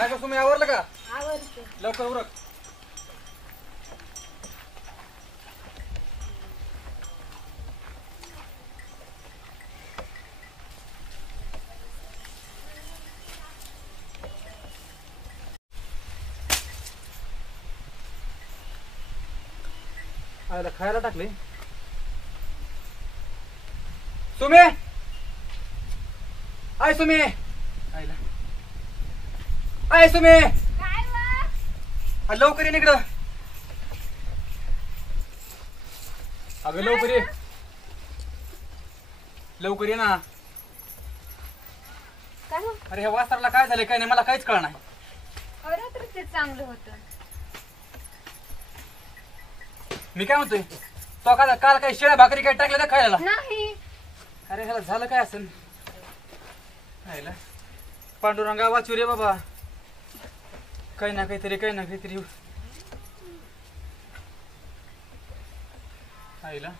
काय का तुम्ही आवरलं का? आवडते. लवकर उरक. आयला खायला टाकले. सुमे, आय सुमे, आयला आय सुमे, काय व? लवकर ये इकडं. अगं लवकर ये, लवकर ये ना. काय व? अरे ह्या वासराला काय झालं काय नाही मला काहीच कळणार नाही. रात्री ते चांगलं होतं. मी काय म्हणतोय, तो काल काल काही शेळ्या भाकरी काय टाकल्या त्या खायला? नाही. अरे ह्याला झालं काय असेल? खायला पांडुरंगा वाचू रे बाबा, काही ना काहीतरी काही ना काहीतरी. आईला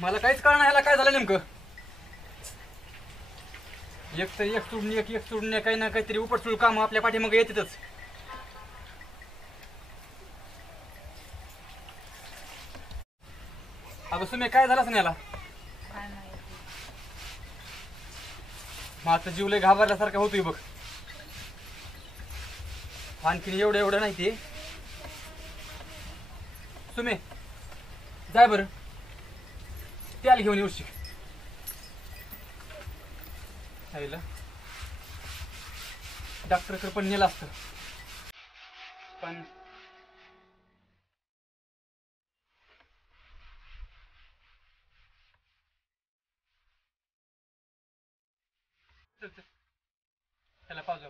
मला काहीच कळणार ह्याला काय झालं नेमकं. एक तर एक सोडून एक एक सोडून एक काही ना काहीतरी उपटसूळ काम आपल्या पाठीमागे येतातच. अगं सुमे काय झालं असं याला? काय माहिती. माझा जीव लय घाबरल्यासारखा होतोय बघ. आणखीन एवढं एवढं नाही ते. सुमे जाय बरं, त्याला घेऊन येऊ शिक. आईला डॉक्टरकडे पण नेलं असतं पण त्याला पावलं.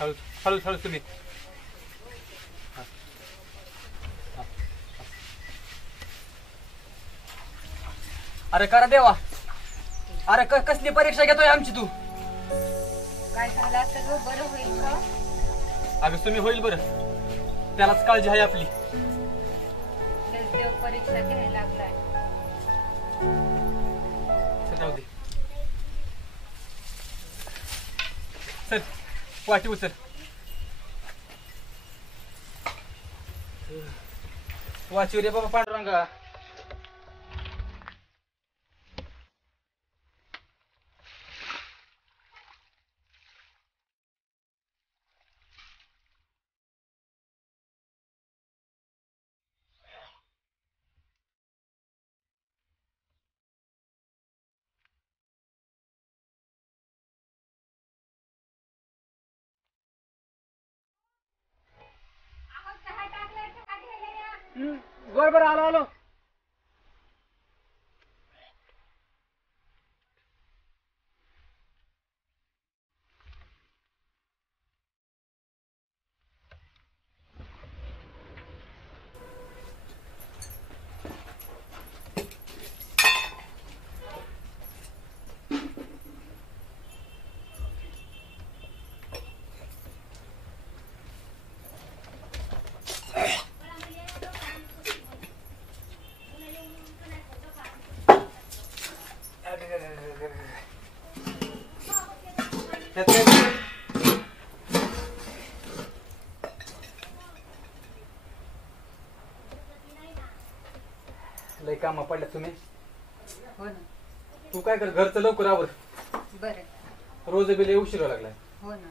हळू हळू हळू तुम्ही. अरे करा देवा, अरे कसली परीक्षा घेतोय आमची तू? काय झालं असेल व? बरं होईल का? अगं तुम्ही होईल बरं, त्यालाच काळजी आहे आपली. लस देव परीक्षा घ्यायला लागलाय. जाऊ दे. चल वाटी उचल. वाचू रे बाबा पांडुरंगा. बरोबर आलो आलो. लय काम पडल्या तुम्ही. हो ना. तू काय कर, घरचं लवकर आवर. बरं. रोज बिल उशिरा लागलाय. हो ना.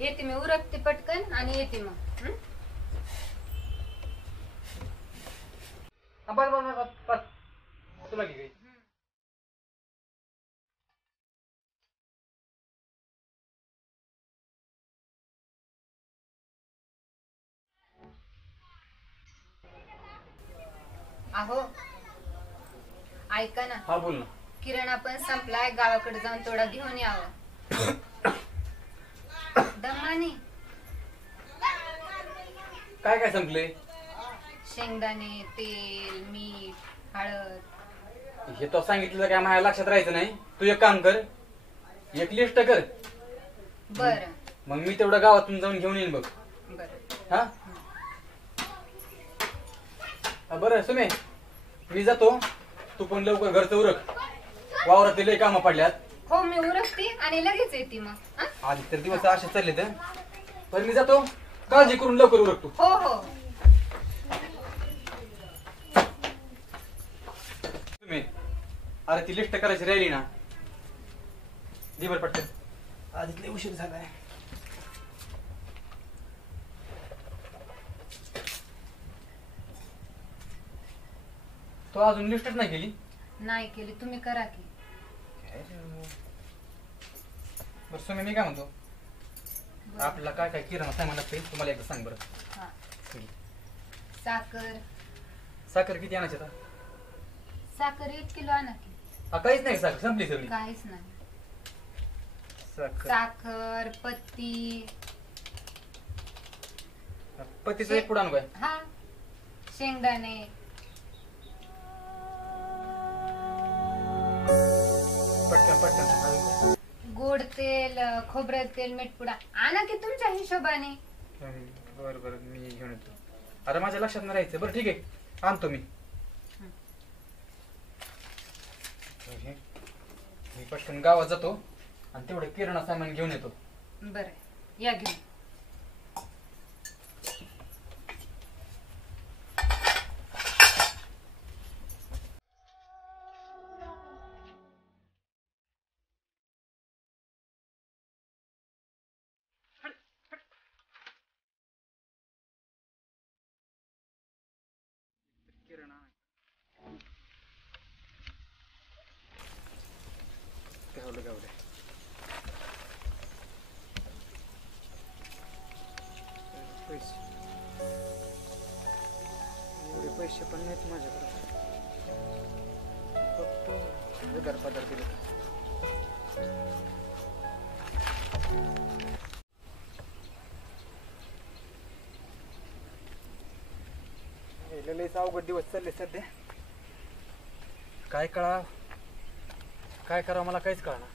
येते मी, उरकते पटकन आणि येते मग. बस बस बस बस तुला घे. अहो ऐका ना. हा बोल ना. किराणा पण संपलाय, गावाकडे जाऊन थोडा घेऊन यावं. दमाने. काय काय संपले? शेंगदाणे, तेल, मीठ, हळद. हे तो सांगितलं काय माझ्या लक्षात राहायचं नाही. तू एक काम कर, एक लिस्ट कर. बरं मग मी तेवढं गावातून जाऊन घेऊन येईन बघ. बरं. हा बरं सुमे, मी जातो, तू पण लवकर घरचं उरक. वावरात लय कामं पडल्यात. हो मी उरकते आणि लगेच येते मग हं? आज तर दिवस असे चालले तर. पण मी जातो, काळजी करून लवकर उरक तू. हो हो तुम्ही अरे ती लिस्ट करायची राहिली ना, दिवर पटकन. आज लय उशीर झालाय. तो अजून लिस्टच नाही केली. नाही केली तुम्ही करा की. बरं सुमी, मी काय म्हणतो, आपल्याला काय काय किराणा सामान लागतंय तुम्हाला एकदा सांग बरं. हा. साखर साखर किती आणायची आता? साखर 1 किलो आणा की. काहीच नाही, साखर संपली सगळी. काहीच नाही. साखर साखर पत्ती पतीचं एक पुढं आणू काय? हा शेंगदाणे पटकन पटकन. गोड तेल खोबरं तेल मीठ पुडा आणा की तुमच्या हिशोबाने. बरं बरं मी घेऊन येतो. अरे माझ्या लक्षात नाही राहायचं. बरं ठीक आहे, आणतो मी. मी पटकन गावात जातो आणि तेवढं किराणा सामान घेऊन येतो. बरं या घेऊन. किराणा गावलं गावलं. पैसे एवढे पैसे पण नाहीत माझ्याकडे. फक्त उधार पदार दिले. लयच अवघड दिवस चालले सध्या. काय करावं मला काहीच कळना.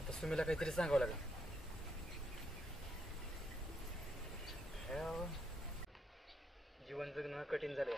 आता सुमीला काहीतरी सांगावं लागेल. जीवन जगणं कठीण झालंय.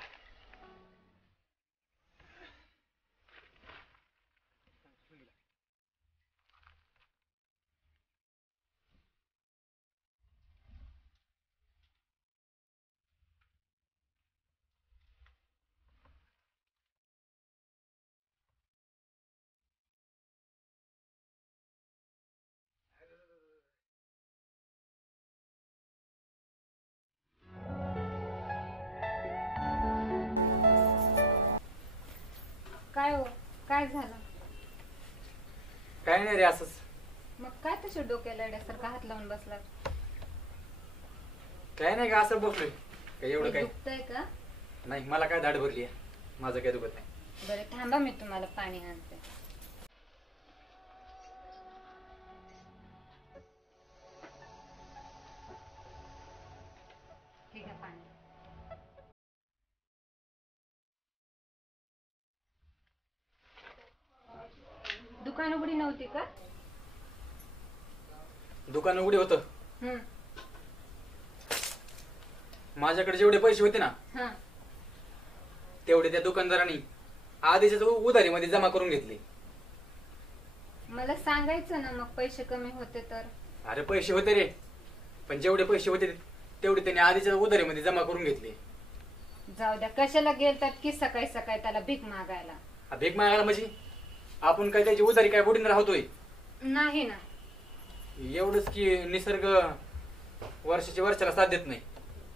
काय हो काय झालं? काय नाही रे, असंच. मग काय तसे डोक्याला अड्यासारखा हात लावून बसला? काय नाही का, असं बसलोय. काय एवढं काय दुखतंय का? नाही, मला काय दाढ भरली आहे. माझं काय दुखत नाही. बरं थांबा मी तुम्हाला पाणी आणते. ठीक आहे पाणी. दुकान उघडी नव्हती का? दुकान उघडी होतं. हम्म. माझ्याकडे जेवढे पैसे होते ना, हा. तेवढे त्या दुकानदारांनी आधीच्याच उधारीमध्ये जमा करून घेतले. मला सांगायचं ना मग पैसे कमी होते तर. अरे पैसे होते रे, पण जेवढे पैसे होते तेवढे त्यांनी आधीच्या उधारीमध्ये जमा करून घेतले. जाऊ द्या, कशाला गेलतात की सकाळी सकाळी त्याला भीक मागायला? भीक मागायला म्हणजे आपण काय त्याची उधारी काय बुडीन राहतोय? नाही ना. एवढंच की निसर्ग वर्षाच्या वर्षाला साथ देत नाही.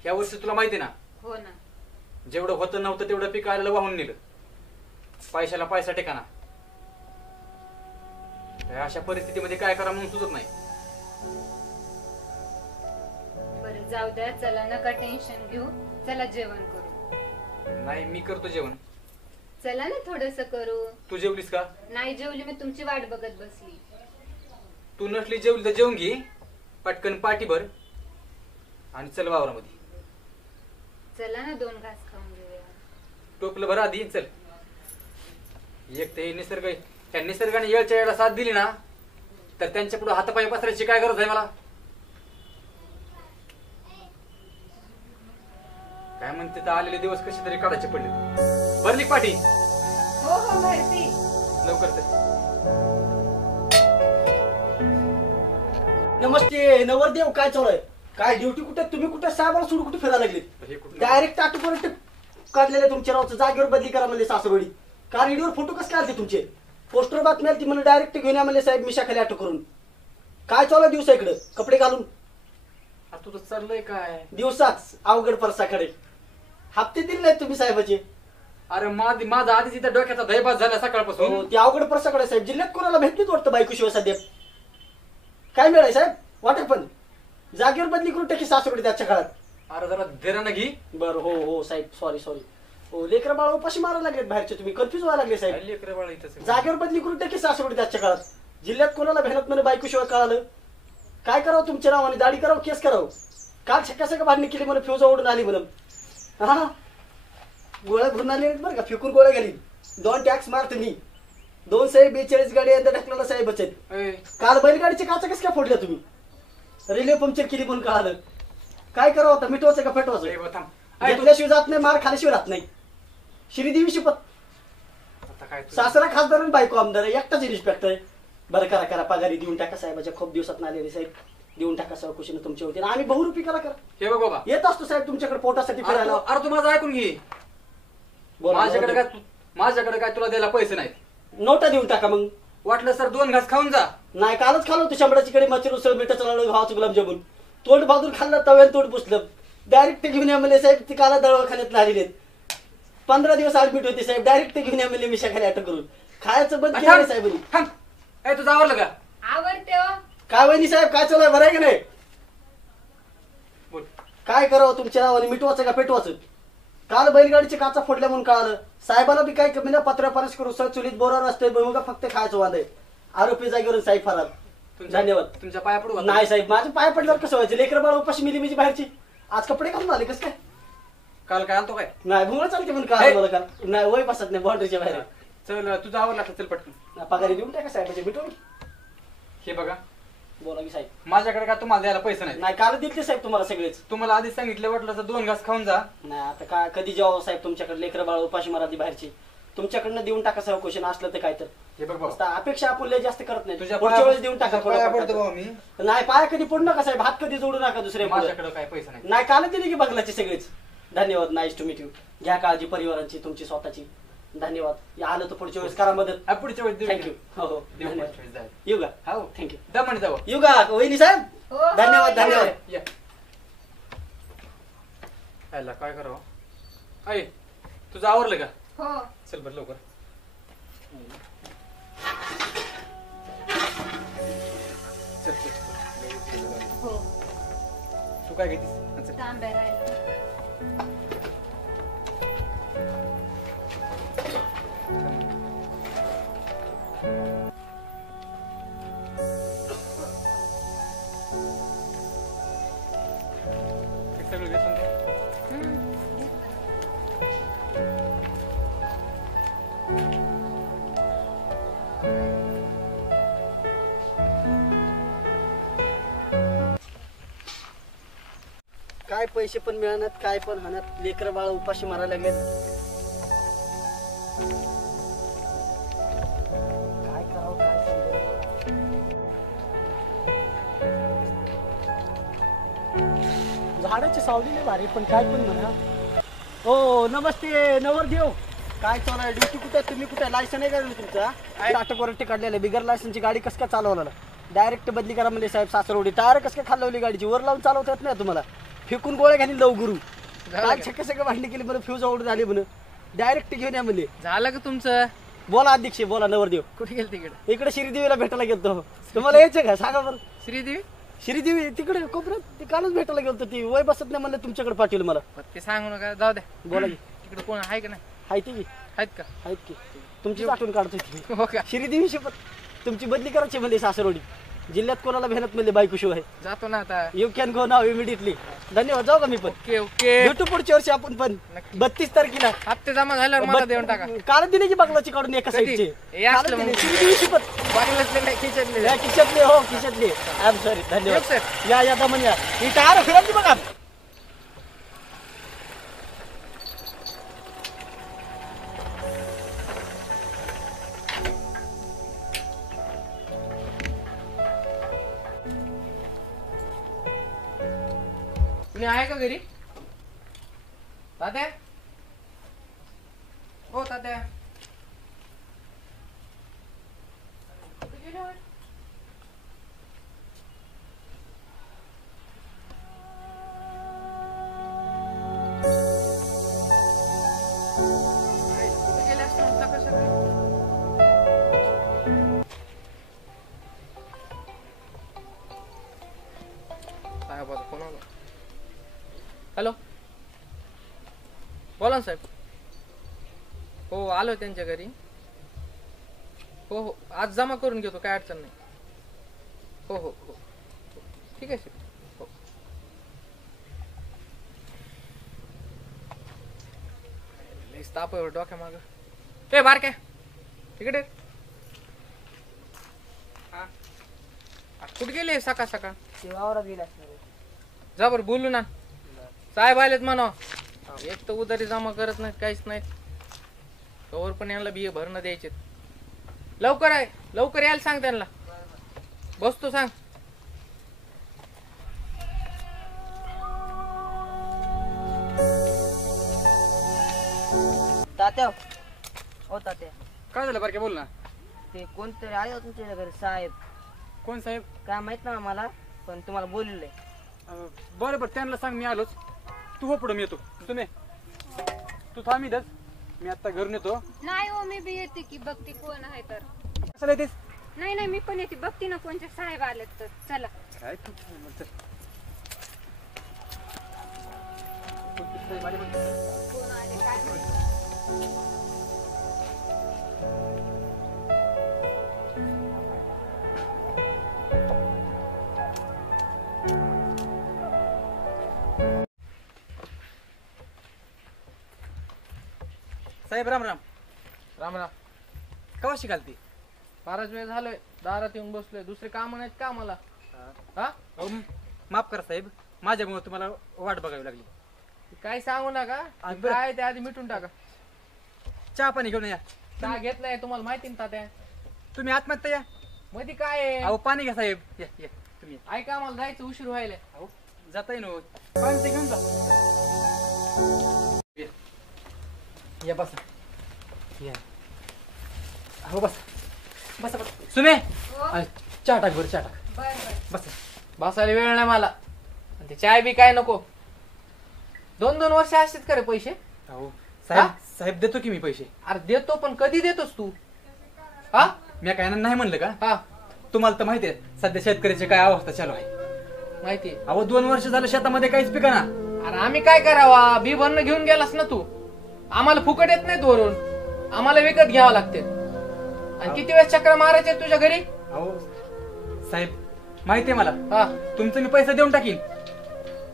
ह्या वर्षी तुला माहिती ना, हो ना. जेवढं होतं नव्हतं तेवढं पीक आलेलं वाहून नेलं. पैशाला पैसा ठिकाणा. अशा परिस्थितीमध्ये काय करा म्हणून सुचत नाही. बरं जाऊ द्या, चला नका टेन्शन घेऊ. चला जेवण करू. नाही, मी करतो जेवण. चला ना थोडस करू. तू जेवलीस का? नाही जेवली, मी तुमची वाट बघत बसली. तू नसली जेवली तर जेवून घे पटकन पाठी भर आणि चल वावरामध्ये. चला ना 2 घास खाऊन घेऊया. टोपलं भर आधी, चल. एक ते निसर्ग, त्या निसर्गाने येळच्या वेळेला साथ दिली ना, तर त्यांच्या पुढे हातापाय पसरायची काय गरज आहे मला? काय म्हणते तर आलेले दिवस कसे तरी काढायचे पडले. भरली का पाठी? हो हो भरती. लवकर चल. नमस्ते नवरदेव, काय चालू आहे? काय ड्युटी कुठे? तुम्ही कुठे? साहेबाला सोडून कुठे फिरायला लागले? हे कुठलं? डायरेक्ट आटोपर्यंत काढलेले तुमच्या नावचं. जागेवर बदली करा म्हणजे सासरवडी. का रेडिओवर फोटो कसं काय आलते तुमचे? पोस्टर बातमी आली ती म्हणून डायरेक्ट घेऊन या म्हणले साहेब मिशाखाली आटो करून. काय चालू आहे दिवसा इकडं कपडे घालून? आता तुझं चाललंय काय? दिवसाच अवघड परसाकडे हप्ते दिले नाहीत तुम्ही साहेबाचे. अरे माझा आधीच इथं डोक्याचा दहीभात झाला सकाळपासून. हो, ते अवघड परसाकडे साहेब. जिल्ह्यात कोणाला भेटलीच वाटतं बायकोशिवाय सध्या. काय मिळाय साहेब? वाटेल पण जागेवर बदली करून टाकी सासरवडी त्याच्या काळात. अरे जरा धीरानं घे. बरं हो हो साहेब, सॉरी सॉरी. हो, लेकरं बाळ उपाशी मारायला लागलेत बाहेरचे. तुम्ही कन्फ्युज व्हायला लागले साहेब. लेकरं बाळ इथंच आहे. जागेवर बदली करून टाकी सासरवडी त्याच्या काळात. जिल्ह्यात कोणाला भेटत म्हणे बायकोशिवाय कळालं. काय करावं तुमच्या नावाने? दाढी करावं, केस करावं? काल छक्का सगळं भांडणी केली म्हणे, फ्यूज ओढून आली म्हणून. हा, गोळ्या भरून आले बरं का, फेकून गोळ्या घाली. 2 टॅक्स मार तुम्ही. 242 गाडी यंदा टाकलेला साहेबच आहेत. ए, काल बैलगाडीचे काचा कसं काय फोडल्या तुम्ही? रेल्वे पंक्चर केली म्हणून कळालं. काय करावं आता? मिटवायचं का ए, फेटवायचं? बा, थांब. ए, तू- घेतल्याशिवाय जात नाही, मार खाल्याशिवाय राहत नाही. श्रीदेवी शिपत. आता काय तू- सासरा खासदार आणि बायको आमदार आहे, एकटाच रिस्पेक्ट आहे. बरं करा करा, पगारी देऊन टाका साहेबाच्या. खूप दिवसात आलेले साहेब, देऊन टाका साहेब. खुशीनं तुमच्या होते. आम्ही बहुरूपी करा करा हे बघ बाबा. येत असतो साहेब तुमच्याकडे पोटासाठी फिरायला. अरे तू माझं ऐकून घे. बोला, माझ्याकडे काय तुला द्यायला पैसे नाहीत. नोटा देऊन टाका मग. वाटलं सर 2 घास खाऊन जा. नाही, कालच खाल्लं होतं शंभराची कडे मच्छर उसळ मिठाचं लाडू भावाचं गुलाबजामुन. तोंड बाजून खाल्लं, तव्यान तोंड पुसलं. डायरेक्ट घेऊन या म्हणले साहेब. ती काला दवाखान्यात आलेले 15 दिवस ऍडमिट होते साहेब. डायरेक्ट घेऊन या म्हणले मिशाखाली अटक करून. खायचं बंद केलं साहेब. थांब. ए, तुझं आवरलं का? आवडते हो. काय वहिनी साहेब, काय चालू आहे? बरं आहे की नाही? बोल. काय करावं तुमच्या नावाने? मिटवायचं का पेटवायचं? काल बैलगाडीचे काचा फोडल्या म्हणून कळालं. साहेबाला बी काय कमी ना, पत्र्या पारस करू सर चुलीत बोरावर असते मग फक्त खायचं वाद आहे. आरोपी जागेवरून साहेब फरार. धन्यवाद. तुमच्या पाया पडू का? नाही साहेब, माझ्या पाय पडल्यावर कसं व्हायचं? लेकर बाळ उपाशी मिली माझी बाहेरची. आज कपडे घालून आले कसं काय? काल काय आणतो काय? नाही भुंगळ चालते म्हणून काय मला काल. नाही वय बसत नाही बाउंड्रीच्या बाहेर. चल तुझं आवरलं असलं, चल पटकन. पगारी देऊन टाका साहेबाचे मिटवून. हे बघा, बोला की साहेब. माझ्याकडे काय तुम्हाला द्यायला पैसे नाहीत. नाही, काल दिलते साहेब तुम्हाला सगळेच. तुम्हाला आधीच सांगितलं, वाटलं तर 2 घास खाऊन जा. नाही आता काय कधी जेव्हा साहेब तुमच्याकडे लेकर बाळ उपाशी मारादी बाहेरची. तुमच्याकडनं देऊन टाका साहेब. क्वेश्चन असलं तर काय तर. हे बघ बाबा, आता अपेक्षा आपण लय जास्त करत नाही. तुझ्या पुढच्या वेळेस देऊन टाका. पाया पडतो बाबा मी. नाही, पाया कधी पडू नका साहेब. हात कधी जोडू नका दुसऱ्या पुढे. माझ्याकडे काय पैसे नाही. नाही, काल दिली की बघलाची सगळेच. धन्यवाद. Nice to meet you. घ्या काळजी परिवारांची, तुमची स्वतःची. धन्यवाद. या आलं तर पुढच्या वेळेस करा मदत. आ, पुढच्या वेळेस देऊ. थँक्यू. हो हो, देऊ धन्यवाद. पुढच्या वेळेस जायला. येऊ का? हो, थँक्यू. दमणी जाऊ. येऊ का वहिनी साहेब? हो, हो, धन्यवाद या. धन्यवाद. या. आयला काय करावं? अय, तुझं आवरलं का? हो. चल बरं लवकर. चल, चल, चल. हो. तू काय घेतीस? चल. तांब्या राहिला. हे सगळं घेतलं ना तू? घेतलं. काय पैसे पण मिळणार, काय पण हाण्यात. लेकर बाळ उपाशी मारायला लागले. काय करावं काय समजेना. झाडाची सावली नाही भारी, पण काय पण म्हणा. हो नमस्ते नवरदेव. काय चालू आहे? ड्युटी कुठे? तुम्ही कुठे? लायसन आहे का तुमचा? नाटक वरती काढलेलं बिगर लायसनची गाडी कसं काय चालवला? डायरेक्ट बदली करा म्हणजे साहेब सासरवडी. टायर कसं काय खाल्लवली गाडीची? वर लावून चालवता येत नाही तुम्हाला? फेकून गोळ्या घाली लव गुरु. काय छक्क सगळं भांडणी केली म्हणून फ्यूज ओढून आली म्हणून. डायरेक्ट घेऊन या म्हणजे. झालं का तुमचं? बोला अध्यक्ष, बोला नवरदेव. कुठे गेल तिकडे? इकडे श्रीदेवीला भेटायला गेलतो. तुम्हाला यायचं का? सांगा बरं. श्रीदेवी श्रीदेवी तिकडे कोपऱ्यात. ती कालच भेटायला गेलतो. ती वय बसत नाही म्हणलं तुमच्याकडे पाठवलं मला. ते सांगू नका, जाऊ द्या. बोला की. तिकडे कोण आहे का नाही? हाय ती की. आहेत का? आहेत की. तुमचीच आठवण काढतोय ती. हो का? श्रीदेवी शपथ. तुमची बदली करायची म्हणजे सासरवडी. जिल्ह्यात कोणाला मेहनत म्हणजे बायको शिवाय. जातो ना आता. You can go now immediately. धन्यवाद. जाऊ का मी पण? Okay okay. भेटू पुढच्या वर्षी आपण पण. नक्की. 32 तारखेला. हप्ते जमा झाल्यावर मला देऊन टाका. काल दिले की बगलाची काढून एका कधी? साईडचे. हे असलं मग. श्रीदेवी शपथ. बागलातले नाही, खिचडले. या खिशातले. हो खिशातले. I am sorry. धन्यवाद. येऊ, या या दमन या. ही टायर फिरायची बघा. कुणी आहे का घरी? तात्या, हो तात्या, कुठे गेले होय? कुठे गेले असणार सकाळ सकाळी? साहेबाचा फोन आला. हॅलो, बोला ना साहेब. हो आलो त्यांच्या घरी. हो हो आज जमा करून घेतो, काय अडचण नाही. हो हो हो ठीक आहे साहेब. हो लईच ताप आहे डोक्या माग. ए बारक्या तिकडे. हा कुठे गेले सकाळ सकाळ? ते वावरात गेले असणार. जा बरं बोलू ना. साहेब आलेत म्हणा. एक तर उधारी जमा करत नाहीत, काहीच नाहीत. कवर पण यांना बिये भरणं द्यायचे. लवकर आहे, लवकर यायला सांग त्यांना. बसतो सांग. तात्या, ओ तात्या, काय झालं बारक्या, बोल ना. ते कोणतरी आले होते तुमच्या घरी साहेब. कोण साहेब? काय माहित ना मला, पण तुम्हाला बोललेलं बरं बरं, त्यांना सांग मी आलोच. तू हो पुढं, मी येतो. तुम्ही तू थांब इथंच, मी आता घरून येतो. नाही हो, मी बी येते की बघते कोण आहे तर. कशाला येतेस? नाही नाही, मी पण येते बघते ना कोणते साहेब आलेत तर. चला. काय तू चल. कोणते साहेब आले म्हणते? कोण आले काय माहिती. साहेब राम राम. राम राम. कवा शिकालती? फारच वेळ झालोय, दारात येऊन बसलोय. दुसरे काम नाहीत का मला? हा अहो, माफ करा साहेब, माझ्यामुळे तुम्हाला वाट बघावी लागली. काय सांगू नका. आणि बरं. काय ते आधी मिटून टाका. चहा पाणी घेऊन या. चहा घेतलाय तुम्हाला माहिती ना तात्या. तुम्ही आत्महत्या या. मध्ये काय आहे? अहो पाणी घ्या साहेब. या या तुम्ही या. ऐका मला जायचं, उशीर व्हायला. अहो जाता येईन हो. पाणी ते घेऊन जा. या बसा. या. हो बस बस बस. सुने हो. चहा टाक बरं, चहा टाक. बर बर. बस. बसायला वेळ नाही मला. आणि ते चाय बी काय नको. 2-2 वर्ष असतात का रे पैसे? अहो साहेब, साहेब देतो की मी पैसे. अरे देतो, पण कधी देतोस तू? हा मी काय नाही म्हणलं का? हा तुम्हाला तर माहिती आहे सध्या शेतकऱ्याची काय अवस्था चालू आहे. माहिती. अहो 2 वर्ष झालं शेतामध्ये काहीच पिकाना. अरे आम्ही काय करावा? बी भरणं घेऊन गेलास ना तू. आम्हाला फुकट येत नाहीत वरून, आम्हाला विकत घ्यावं लागते. आणि किती वेळेस चक्र मारायचे तुझ्या घरी? अहो साहेब माहिती आहे मला. हा तुमचं मी पैसे देऊन टाकीन.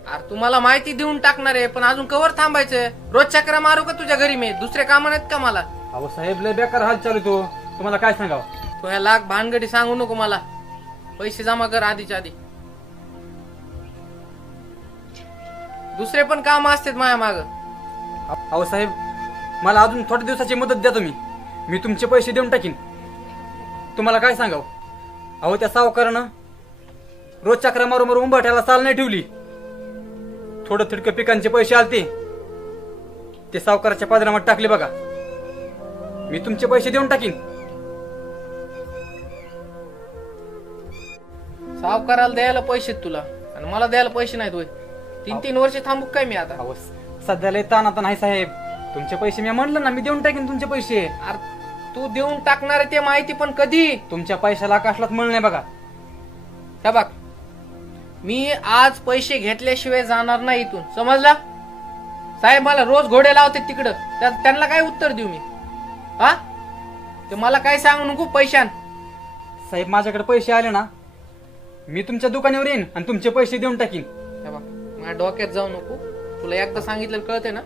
अरे तुम्हाला माहिती देऊन टाकणार आहे, पण अजून कवर थांबायचं? रोज चक्र मारू का तुझ्या घरी मी? दुसरे काम नाहीत का मला? अहो साहेब लय बेकार हाल चालू तो. तुम्हाला काय सांगावं? तू ह्या लाख भानगडी सांगू नको मला. पैसे जमा कर आधीच्या आधी. दुसरे पण काम असतात माझ्या माग. अहो साहेब मला अजून थोड्या दिवसाची मुदत द्या तुम्ही. मी तुमचे पैसे देऊन टाकीन. तुम्हाला काय सांगावं? अहो त्या सावकारानं रोज चक्रा मारू मारू उंबाठ्याला चाल नाही ठेवली. थोडं थिडकं पिकांचे पैसे आलते, ते सावकाराच्या पादरामात टाकले बघा. मी तुमचे पैसे देऊन टाकीन. सावकाराला द्यायला पैसे तुला आणि मला द्यायला पैसे नाहीत होय. 3-3 वर्ष थांबू काय मी आता? अहो सध्या लय ताण आता नाही साहेब. तुमचे पैसे मी म्हणलं ना, मी देऊन टाकीन तुमचे पैसे. अरे तू देऊन टाकणार आहे ते माहिती, पण कधी? तुमच्या पैशाला आकाशलाच मिळणार नाही बघा. त्या बघ, मी आज पैसे घेतल्याशिवाय जाणार नाही इथून, समजला? साहेब मला रोज घोडे लावते तिकडं, त्यांना काय उत्तर देऊ मी? हा ते मला काय सांगू नको पैशान. साहेब माझ्याकडे पैसे आले ना, मी तुमच्या दुकानावर येईन आणि तुमचे पैसे देऊन टाकीन. त्या बघ, माझ्या डोक्यात जाऊ नको. तुला एकदा सांगितलं कळते ना?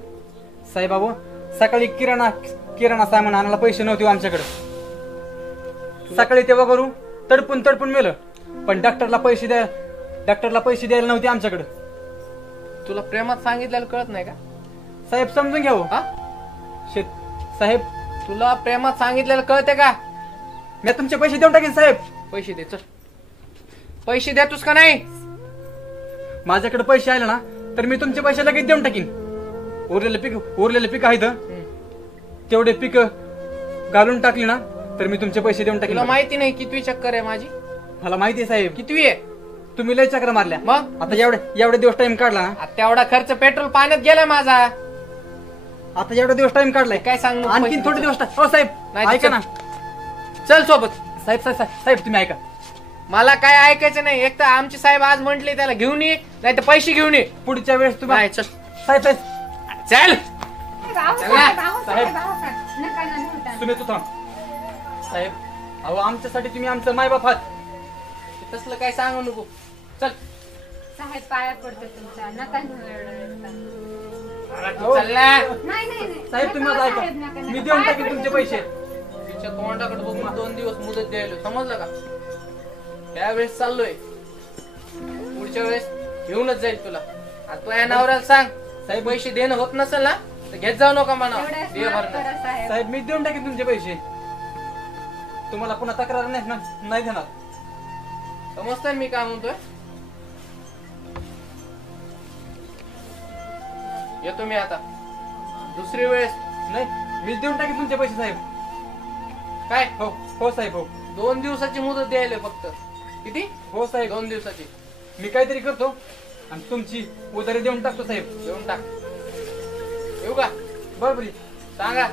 साहेब बाबू सकाळी किराणा सामान आणायला पैसे नव्हते हो आमच्याकडे. सकाळी तेव्हा करू तडपून मेलं, पण डॉक्टरला पैसे द्यायला नव्हते आमच्याकडे. तुला प्रेमात सांगितलेलं कळत नाही का? साहेब समजून घ्या हो. हा साहेब तुला प्रेमात सांगितलेलं कळते का? मी तुमचे पैसे देऊन टाकेन साहेब. पैसे दे, चल. पैसे देतोस का नाही? माझ्याकडे पैसे आले ना, तर मी तुमचे पैसे लगेच देऊन टाकीन. उरलेले पीक आहेत तेवढे पीक घालून टाकली ना तर मी तुमचे पैसे देऊन टाकीन. तुला माहिती नाही कितवी चक्कर आहे माझी? मला माहिती आहे साहेब, कितवी आहे? तुम्ही लय चक्र मारल्या. मग आता एवढे दिवस टाइम काढला ना, आता तेवढा खर्च पेट्रोल पाण्यात गेला माझा. आता एवढे दिवस टाइम काढलाय, काय सांग नको आणखीन पैसे थोडे दिवस द्यायचे. हो साहेब नाही, ऐका ना. चल सोबत. साहेब साहेब साहेब साहेब, तुम्ही ऐका. मला काय ऐकायचं नाही. एक तर आमचे साहेब आज म्हंटले त्याला घेऊन ये, नाही तर पैसे घेऊन ये. पुढच्या वेळेस तुम्ही नाही चल साहेब साहेब चल. भाऊसाहेब नका ना नव्हता. तुम्ही तू थांब. साहेब अहो आमच्यासाठी तुम्ही आमचं मायबाप आहात. तसलं काय सांगू नको. चल साहेब पाया पडतो तुमचा, नका ना रडता. चल ना. नाही नाही नाही. साहेब तुम्ही नका माझं साहेब, नका, ऐका, नका. मी देऊन पाया टाकेन पडतो तुमचे पैसे. तिच्या तोंडाकडे बघून 2 दिवस मुदत द्यायला, समजलं का? त्यावेळेस चाललोय, पुढच्या वेळेस घेऊनच जाईल तुला. आणि तू या नवऱ्याला सांग साहेब पैसे देणं होत नसेल ना तर घेत जाऊ नका म्हणा. एवढ्याच दे माफ भरणं. करा साहेब. साहेब मी देऊन टाकेन तुमचे पैसे. तुम्हाला पुन्हा तक्रार नाही देणार. समजतं मी काय म्हणतोय? येतो मी आता. दुसरी वेळेस नाही मी देऊन टाकेन तुमचे पैसे साहेब. काय? हो हो साहेब हो. 2 दिवसाची मुदत द्यायला फक्त. किती? हो साहेब 2 दिवसाची. मी काहीतरी करतो आणि तुमची उधारी देऊन टाकतो साहेब. देऊन टाक. येऊ का? बरोबर सांगा.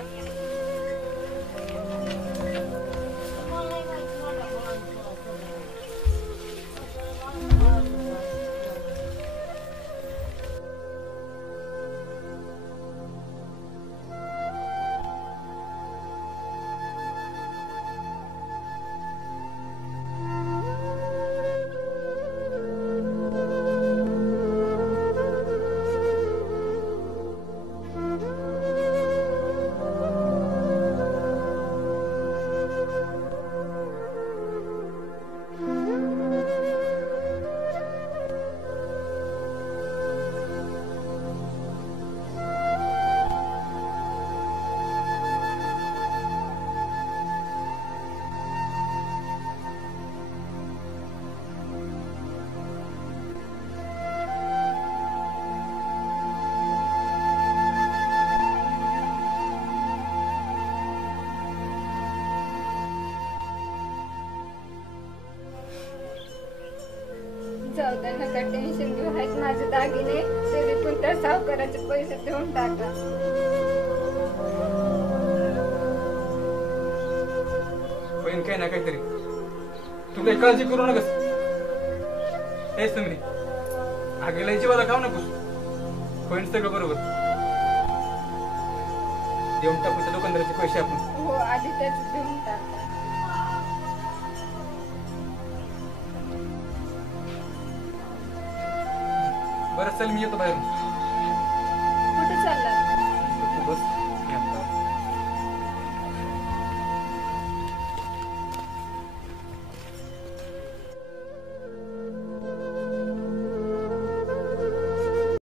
जाऊ द्या, नका टेन्शन घेऊ. आहेत माझे दागिने, ते विकून त्या सावकाराचे पैसे देऊन टाका. होईन काही ना काहीतरी. तू काही काळजी करू नकस. हे सुमरी आगीला जीवाला खाऊ नकोस. होईन सगळं बरोबर. देऊन टाकू त्या दुकानदाराचे पैसे आपण. हो आधी त्याच देऊन टाका. बरं चल मी येतो बाहेरून. कुठे चालला?